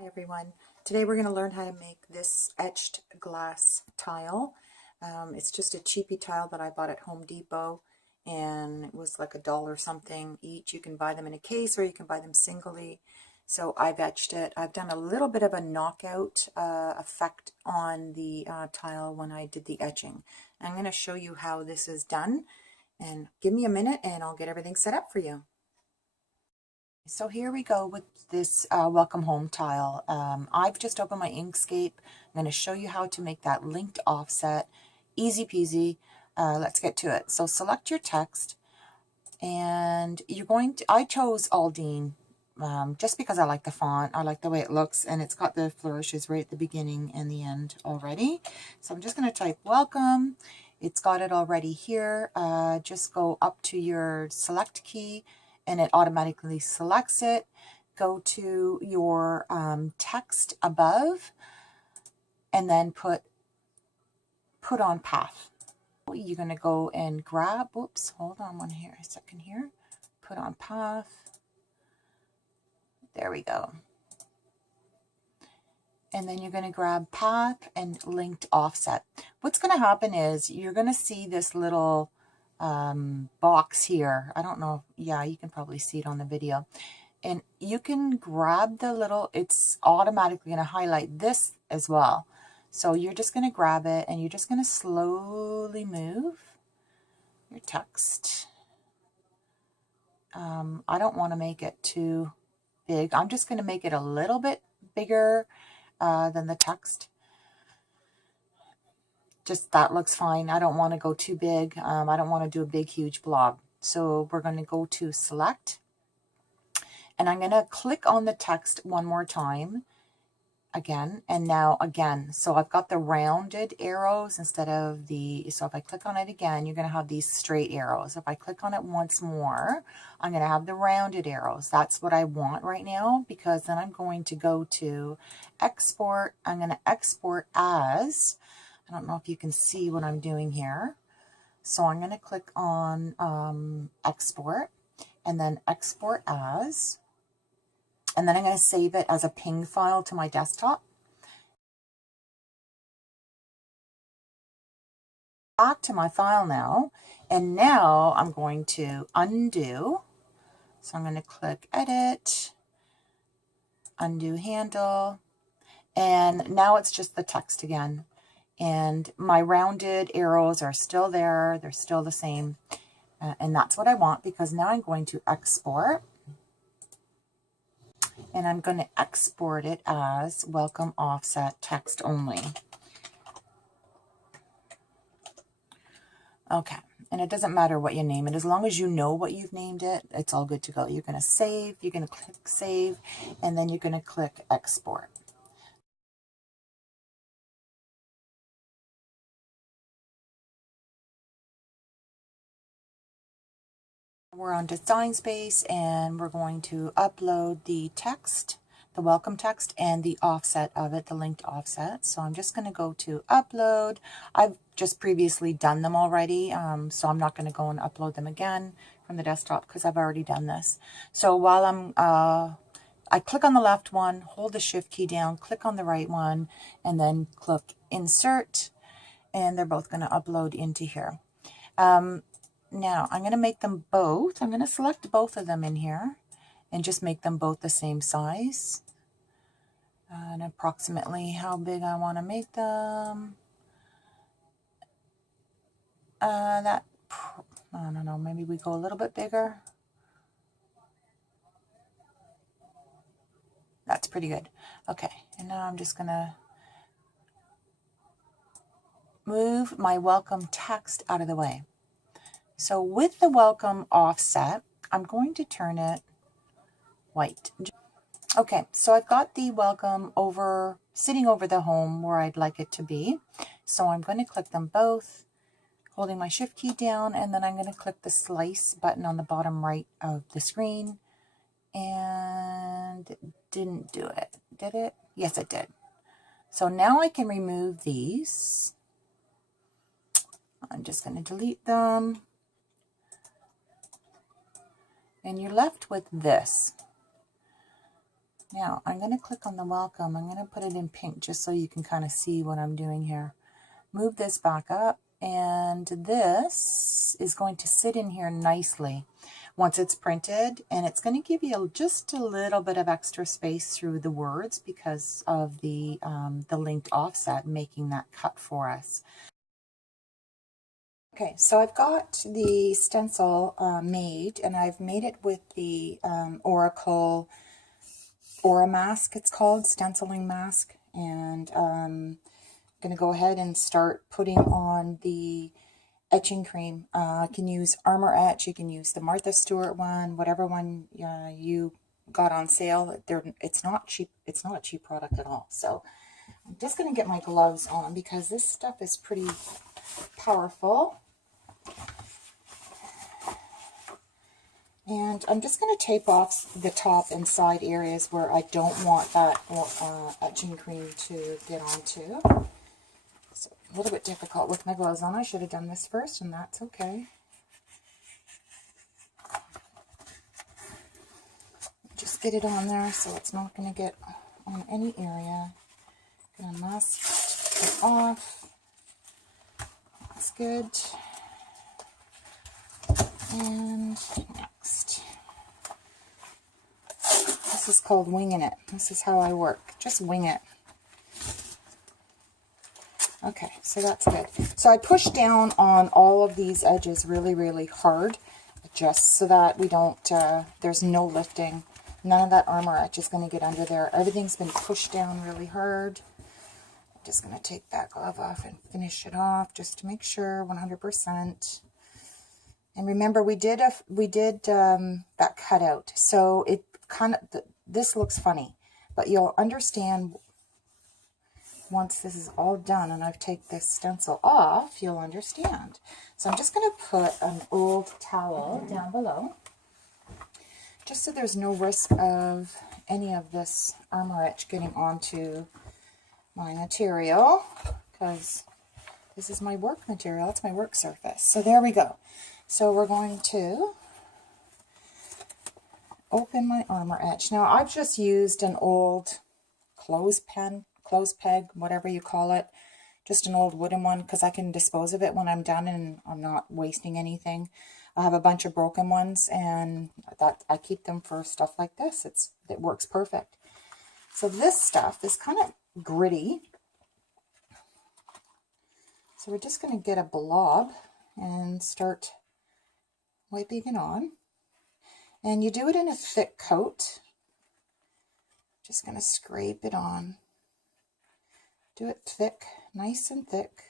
Hi everyone. Today we're going to learn how to make this etched glass tile. It's just a cheapy tile that I bought at Home Depot, and it was like $1 something each. You can buy them in a case or you can buy them singly. So I've etched it. I've done a little bit of a knockout effect on the tile when I did the etching. I'm going to show you how this is done, and give me a minute and I'll get everything set up for you. So here we go with this welcome home tile. I've just opened my Inkscape. I'm going to show you how to make that linked offset. Easy peasy. Let's get to it. So select your text, and you're going to, I chose Aldine just because I like the font. I like the way it looks, and it's got the flourishes right at the beginning and the end already. So I'm just going to type welcome. It's got it already here. Just go up to your select key and it automatically selects it. Go to your text above and then put on path. You're going to go and grab, whoops, hold on a second here. Put on path. There we go. And then you're going to grab path and linked offset. What's going to happen is you're going to see this little box here. I don't know. Yeah, you can probably see it on the video. And you can grab the little, it's automatically going to highlight this as well. So you're just going to grab it and you're just going to slowly move your text. I don't want to make it too big. I'm just going to make it a little bit bigger than the text. Just that looks fine. I don't want to go too big. I don't want to do a big, huge blob. So we're going to go to select. And I'm going to click on the text one more time. Again, and now again. So I've got the rounded arrows instead of the, so if I click on it again, you're going to have these straight arrows. If I click on it once more, I'm going to have the rounded arrows. That's what I want right now, because then I'm going to go to export. I'm going to export as, I don't know if you can see what I'm doing here. So I'm going to click on export and then export as. And then I'm going to save it as a PNG file to my desktop. Back to my file now. And now I'm going to undo. So I'm going to click edit, undo handle. And now it's just the text again. And my rounded arrows are still there. They're still the same. And that's what I want, because now I'm going to export. And I'm going to export it as welcome offset text only. Okay, and it doesn't matter what you name it. As long as you know what you've named it, it's all good to go. You're going to save, you're going to click save, and then you're going to click export. We're on Design Space, and we're going to upload the text, the welcome text, and the offset of it, the linked offset. So I'm just going to go to upload. I've just previously done them already, so I'm not going to go and upload them again from the desktop because I've already done this. So while I click on the left one, hold the shift key down, click on the right one, and then click insert, and they're both going to upload into here. Now, I'm going to make them both. I'm going to select both of them in here and just make them both the same size. And approximately how big I want to make them. I don't know, maybe we go a little bit bigger. That's pretty good. Okay, and now I'm just going to move my welcome text out of the way. So with the welcome offset, I'm going to turn it white. Okay, so I've got the welcome sitting over the home where I'd like it to be. So I'm going to click them both, holding my shift key down, and then I'm going to click the slice button on the bottom right of the screen. And it didn't do it, did it? Yes, it did. So now I can remove these. I'm just going to delete them. And you're left with this. Now I'm going to click on the welcome. I'm going to put it in pink just so you can kind of see what I'm doing here. Move this back up, and this is going to sit in here nicely once it's printed, and it's going to give you just a little bit of extra space through the words because of the linked offset making that cut for us. Okay, so I've got the stencil made, and I've made it with the Oracle Aura mask, it's called, stenciling mask, and I'm going to go ahead and start putting on the etching cream. You can use Armor Etch, you can use the Martha Stewart one, whatever one you got on sale. It's not cheap. It's not a cheap product at all. So I'm just going to get my gloves on because this stuff is pretty powerful. And I'm just going to tape off the top and side areas where I don't want that etching cream to get onto. It's a little bit difficult with my gloves on. I should have done this first, and that's okay. Just get it on there so it's not going to get on any area. Going to mask it off. That's good. And next. This is called winging it. This is how I work. Just wing it. Okay, so that's good. So I push down on all of these edges really, really hard, just so that we don't, there's no lifting. None of that Armor Etch is going to get under there. Everything's been pushed down really hard. I'm just going to take that glove off and finish it off just to make sure 100%. And remember, we did that cutout, so it kind of, this looks funny, but you'll understand once this is all done and I've taken this stencil off, you'll understand. So I'm just going to put an old towel down below, just so there's no risk of any of this Armor Etch getting onto my material, because this is my work material, it's my work surface. So there we go. So we're going to open my Armor Etch. Now I've just used an old clothespin, clothes peg, whatever you call it, just an old wooden one, because I can dispose of it when I'm done and I'm not wasting anything. I have a bunch of broken ones, and that I keep them for stuff like this. It works perfect. So this stuff is kind of gritty, so we're just going to get a blob and start wiping it on. And you do it in a thick coat. Just going to scrape it on. Do it thick, nice and thick.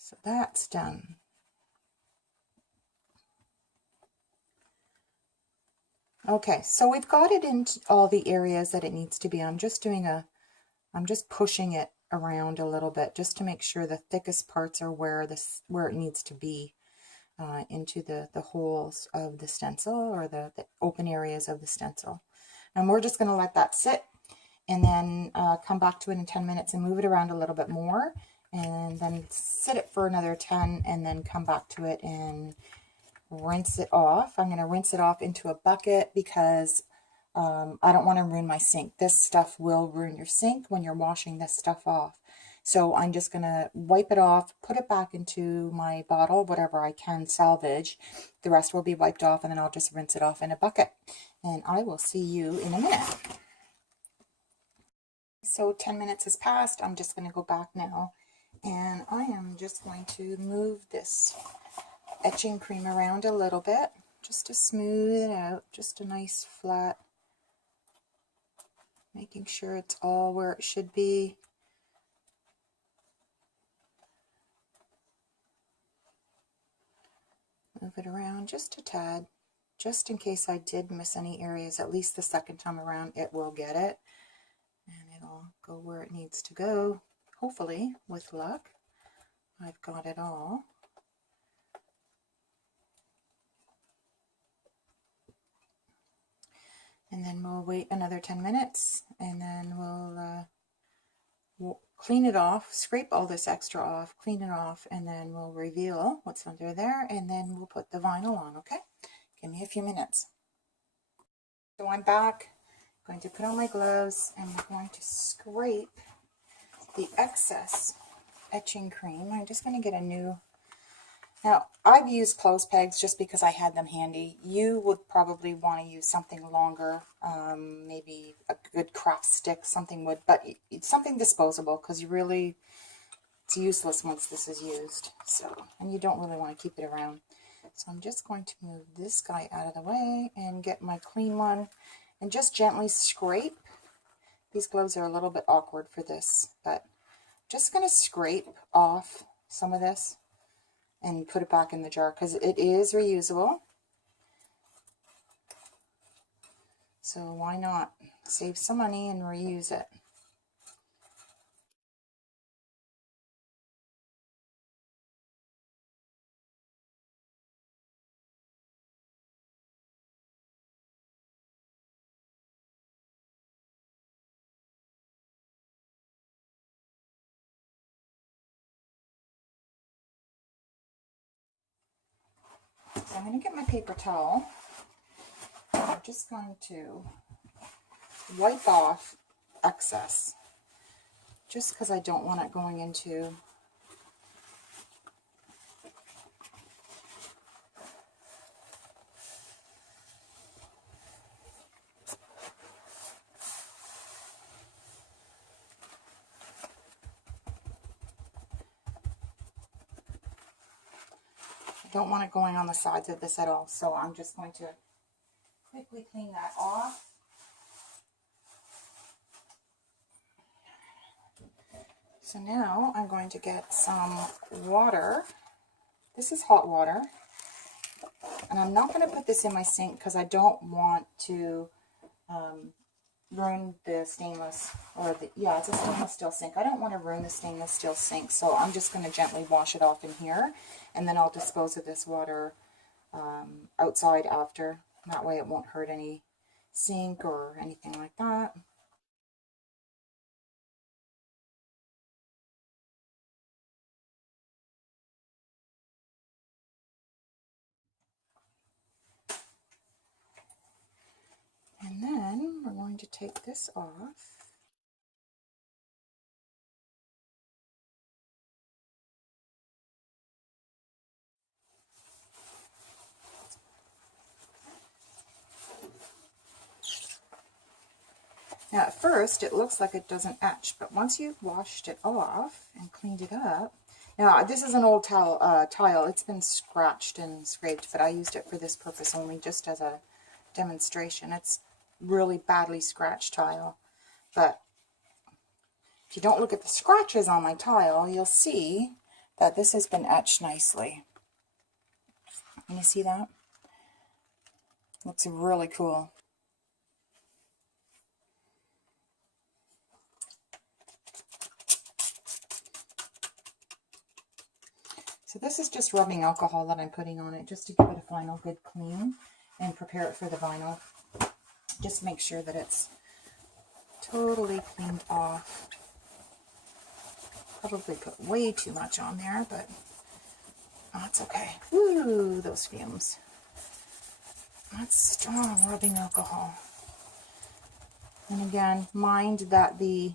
So that's done. Okay, so we've got it in all the areas that it needs to be. I'm just pushing it around a little bit just to make sure the thickest parts are where it needs to be, into the holes of the stencil, or the open areas of the stencil. And we're just going to let that sit, and then come back to it in 10 minutes and move it around a little bit more, and then sit it for another 10, and then come back to it and rinse it off. I'm going to rinse it off into a bucket because I don't want to ruin my sink. This stuff will ruin your sink when you're washing this stuff off. So I'm just going to wipe it off, put it back into my bottle, whatever I can salvage. The rest will be wiped off, and then I'll just rinse it off in a bucket. And I will see you in a minute. So 10 minutes has passed. I'm just going to go back now, and I am just going to move this etching cream around a little bit just to smooth it out, just a nice flat, making sure it's all where it should be. Move it around just a tad. just in case I did miss any areas. At least the second time around it will get it, and it'll go where it needs to go, hopefully, with luck. I've got it all. And then we'll wait another 10 minutes, and then we'll clean it off, scrape all this extra off, clean it off, and then we'll reveal what's under there, and then we'll put the vinyl on, okay? Give me a few minutes. So I'm back. I'm going to put on my gloves, and we're going to scrape the excess etching cream. I'm just going to get a new... Now, I've used clothes pegs just because I had them handy. You would probably want to use something longer, maybe a good craft stick, something would, but it's something disposable, because it's useless once this is used. So, and you don't really want to keep it around. So I'm just going to move this guy out of the way and get my clean one and just gently scrape. These gloves are a little bit awkward for this, but just going to scrape off some of this and put it back in the jar, because it is reusable. So why not save some money and reuse it? So I'm going to get my paper towel. I'm just going to wipe off excess, just because I don't want it going into going on the sides of this at all. So I'm just going to quickly clean that off. So now I'm going to get some water. This is hot water. And I'm not going to put this in my sink because I don't want to ruin the stainless, or it's a stainless steel sink. I don't want to ruin the stainless steel sink, so I'm just going to gently wash it off in here, and then I'll dispose of this water outside after. That way it won't hurt any sink or anything like that. And then we're going to take this off. Now at first it looks like it doesn't etch, but once you've washed it off and cleaned it up, now this is an old tile, it's been scratched and scraped, but I used it for this purpose only, just as a demonstration. It's really badly scratched tile, but if you don't look at the scratches on my tile, you'll see that this has been etched nicely. Can you see that? Looks really cool. So this is just rubbing alcohol that I'm putting on it, just to give it a final good clean and prepare it for the vinyl. Just make sure that it's totally cleaned off. Probably put way too much on there, but that's okay. Woo, those fumes. That's strong rubbing alcohol. And again, mind that the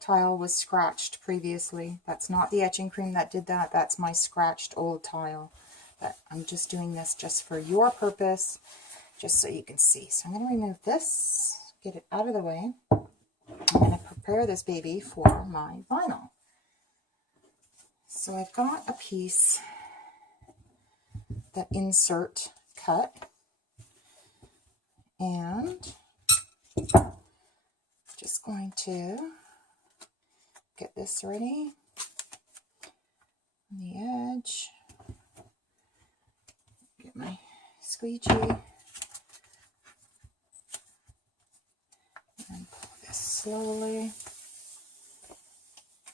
tile was scratched previously. That's not the etching cream that did that. That's my scratched old tile. But I'm just doing this just for your purpose, just so you can see. So I'm going to remove this, get it out of the way. I'm going to prepare this baby for my vinyl. So I've got a piece that insert cut, and just going to get this ready on the edge, get my squeegee, slowly.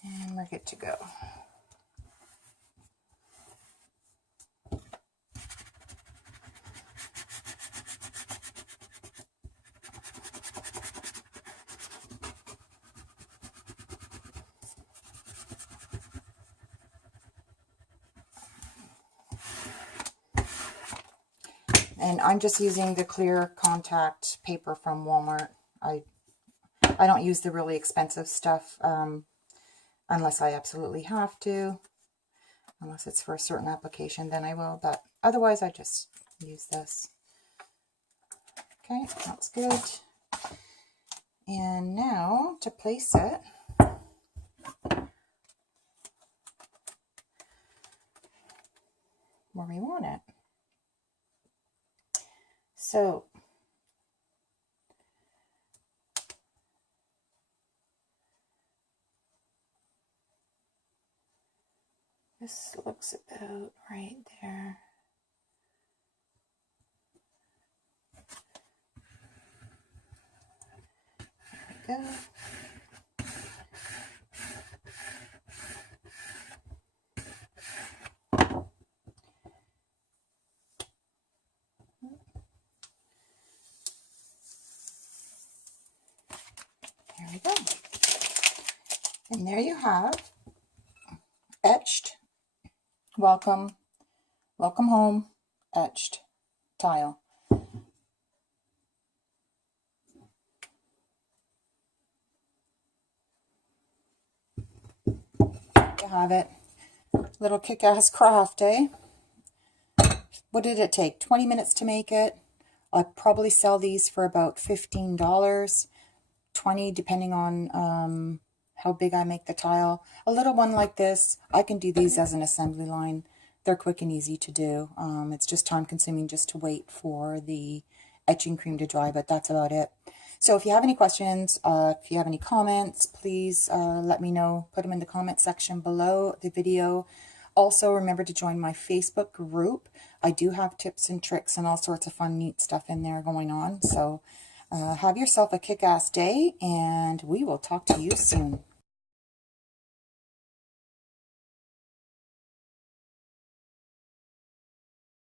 And we're good to go. And I'm just using the clear contact paper from Walmart. I don't use the really expensive stuff unless I absolutely have to. Unless it's for a certain application, then I will. But otherwise, I just use this. Okay, that's good. And now to place it, where we want it. So this looks about right there. There we go. There we go. And there you have etched, welcome home, etched tile. You have it. Little kick-ass craft, eh? What did it take? 20 minutes to make it. I'd probably sell these for about $15, $20 depending on how big I make the tile. A little one like this, I can do these as an assembly line. They're quick and easy to do. It's just time consuming just to wait for the etching cream to dry, but that's about it. So if you have any questions, if you have any comments, please let me know. Put them in the comment section below the video. Also, remember to join my Facebook group. I do have tips and tricks and all sorts of fun, neat stuff in there going on. So have yourself a kick-ass day, and we will talk to you soon.